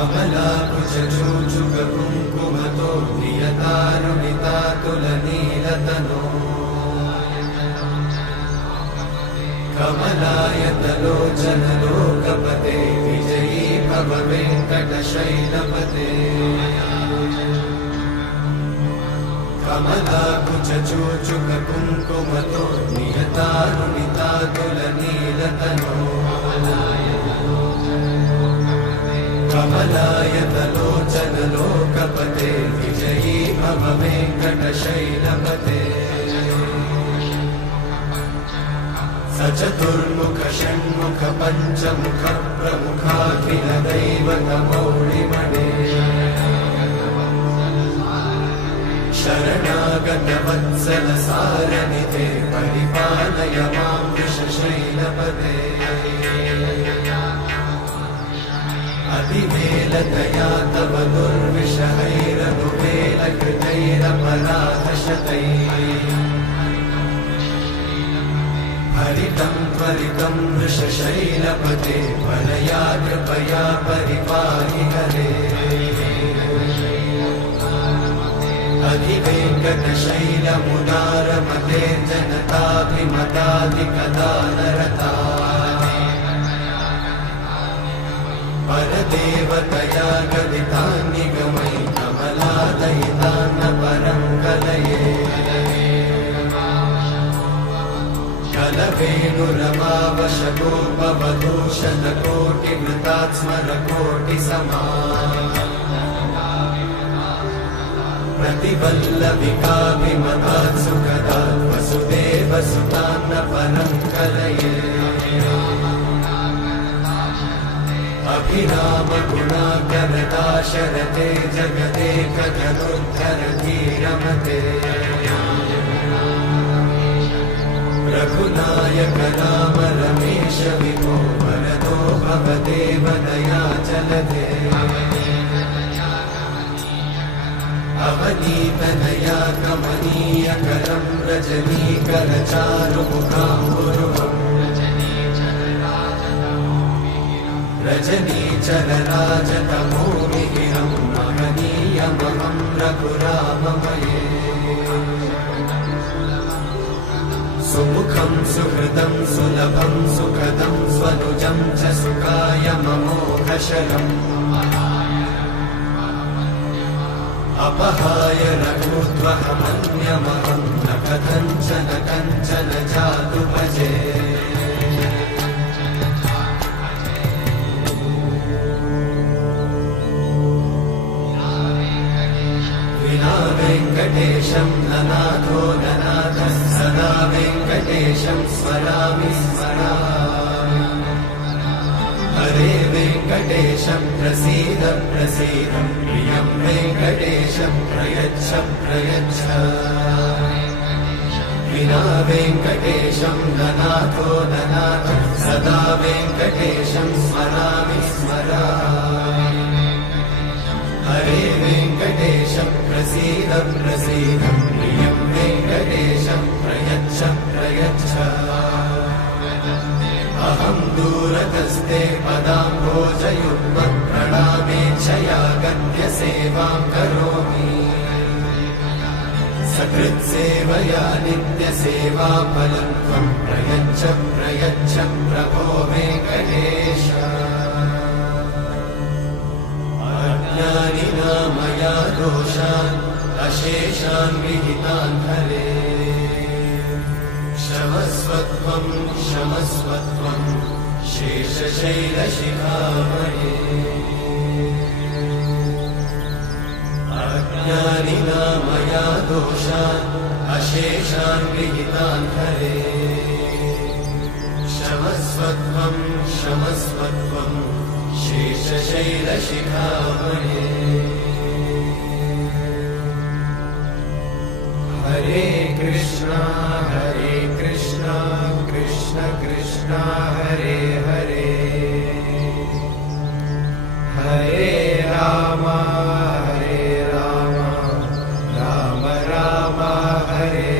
कमलाकुचूचुककुङ्कुमतो नियतारुणितातुलनीलतनो कमलायतलोचनलोकपते विजयी भव वेङ्कटशैलपते कमलाकुचूचुककुङ्कुमतो नियतारुणितातुलनीलतनो कमलायतलोचनलोकपते विजयी भव वेङ्कटशैलपते सचतुर्मुख षण्मुख पञ्चमुख प्रमुखाखिलदैवतमौलिमणे शरणागतवत्सलसारनिधे परिपालय मां वृषशैलपते अतिवेलतया तव दुर्विषहैरनुवेलकृतैरपराधशतैः हरितं त्वरितं वृषशैलपते वरया कृपया परिपाहि हरे अधिवेङ्कटशैलमुदारमते जनताभिमताधिकदानरता परदेवतया गदितान्निगमै कमलादयितान्न परं कलये कलवेणुरमावशतोपवधूषणकोटिमृतात्स्मरकोटिसमा प्रतिवल्लविकाभिमतात् सुखदात् वसुदेवसुतान्न परं कलये अभिरामगुणाकरदाशरथे जगदेकधनुर्धरधीरमते रघुनायक राम रमेश विभो वरदो भवदेव दयाचलते अवनीतनया कमनीयकरं रजनीकरचारुमुखाम्बुरुहम् रजनीचरराजतमोमिहिरं महनीयमहं रघुराममये सुमुखं सुहृदं सुलभं सुखदं स्वनुजं च सुखाय ममोघशरम् अपहाय रघुत्वहमन्यमहं न कथञ्चन जातु भजे विना वेङ्कटेशं ननाथो ननाथः सदा वेङ्कटेशं स्मरामि स्मरामि हरे वेङ्कटेशं प्रसीद प्रसीद प्रियं वेङ्कटेशं प्रयच्छ प्रयच्छ विना वेङ्कटेशं ननाथो ननाथः सदा वेङ्कटेशं स्मरामि स्मरामि हरे वेङ्कटेशं प्रसीद प्रसीद प्रियं वेङ्कटेशं प्रयच्छ प्रयच्छ अहं दूरतस्ते पदाम्भोजयुग्मं प्रणामेच्छया गद्य सेवां करोमि सकृत्सेवया नित्यसेवाफलं त्वं प्रयच्छ प्रयच्छ प्रभो वेङ्कटेश अज्ञानिना मया दोषान् अशेषान् विहितान् हरे क्षमस्वत्वं क्षमस्वत्वं शेषशैलशिखामणे अज्ञानिना मया दोषान् अशेषान् विहितान् हरे क्षमस्वत्वं क्षमस्वत्वं शेषशैलशिखामणे हरे कृष्णा कृष्ण कृष्ण हरे हरे हरे राम राम राम हरे